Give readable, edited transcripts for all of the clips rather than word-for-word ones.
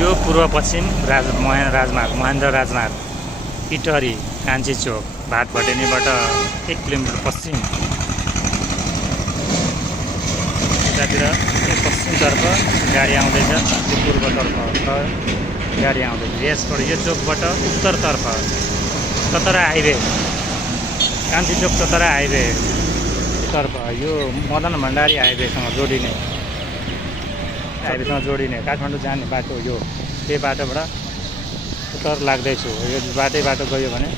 यो पूर्व पश्चिम महेन्द्र राजमार्ग इटहरी कान्छी चोक भाटभटेनीबाट 1 किलोमिटर पश्चिम यतातिर पश्चिमतर्फ गाडी आउँदैछ, यो पूर्वतर्फ गाडी आउँदैछ। यसबाट यो चोकबाट उत्तरतर्फ चतरा हाइवे कान्छी चोक चतरा हाइवे तर्फ यो मदन भण्डारी हाइवेसँग जोडिने काठमाडौँ जाने बाटो यो। त्यही बाटोबाट उत्तर लाग्दैछु। यो बाटो गयो भने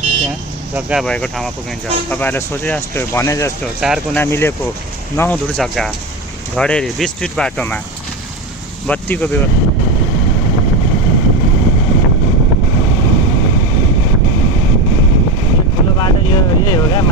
त्यहाँ जग्गा भएको ठाउँमा पुगिन्छ। तपाईँहरूले सोचे जस्तो भने जस्तो 4 कुना मिलेको 9 धुर जग्गा घडेरी 20 फिट बाटोमा बत्तीको व्यवस्था। ठुलो बाटो यो यही हो क्या म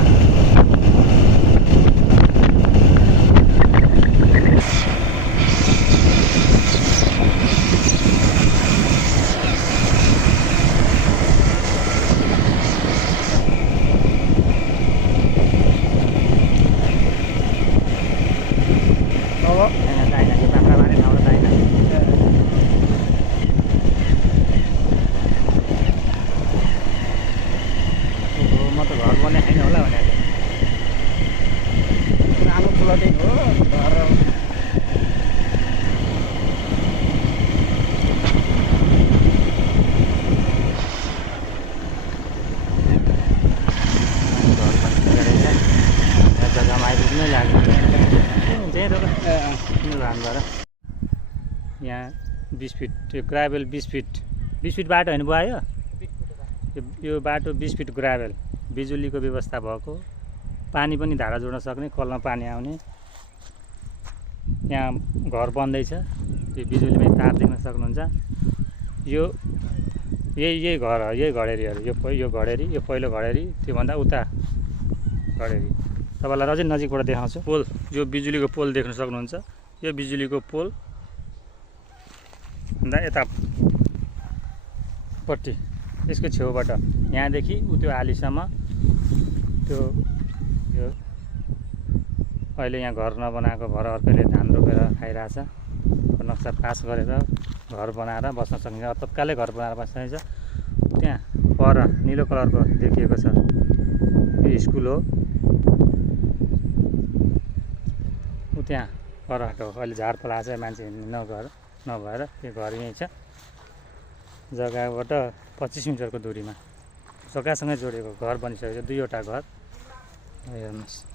त घर बन्ने छैन होला भनेर राम्रो फ्लोटिङ हो घर। जग्गामा आइपुग्नै लाग्यो त्यही रोक भएर यहाँ 20 फिट त्यो ग्राभेल 20 फिट बाटो होइन बुवा यो बाटो 20 फिट ग्राभेल बिजुलीको व्यवस्था भएको, पानी पनि धारा जोड्न सक्ने, कलमा पानी आउने। यहाँ घर बन्दैछ, यो बिजुलीमा तार देख्न सक्नुहुन्छ। यही घर हो, यही घडेरीहरू। यो घडेरी, यो पहिलो घडेरी, त्योभन्दा उता घडेरी। तपाईँलाई अझै नजिकबाट देखाउँछु। पोल, यो बिजुलीको पोल देख्न सक्नुहुन्छ। यो बिजुलीको पोल भन्दा यतापट्टि यसको छेउबाट यहाँदेखि त्यो आलीसम्म त्यो यो अहिले यहाँ घर नबनाएको घर अर्कैले धान रोपेर खाइरहेछ। नक्सा पास गरेर घर बनाएर बस्न सकिन्छ, तत्कालै घर बनाएर बस्न सकिन्छ। त्यहाँ पर निलो कलरको देखिएको छ यो स्कुल हो। त्यहाँ पर हाटो अहिले झार पलाएको छ, मान्छे हिँड्ने नभएर यो घर यहीँ छ। जग्गाबाट 25 मिटरको दूरीमा जग्गासँगै जोडिएको घर बनिसकेको छ, 2वटा घर हेर्नुहोस्।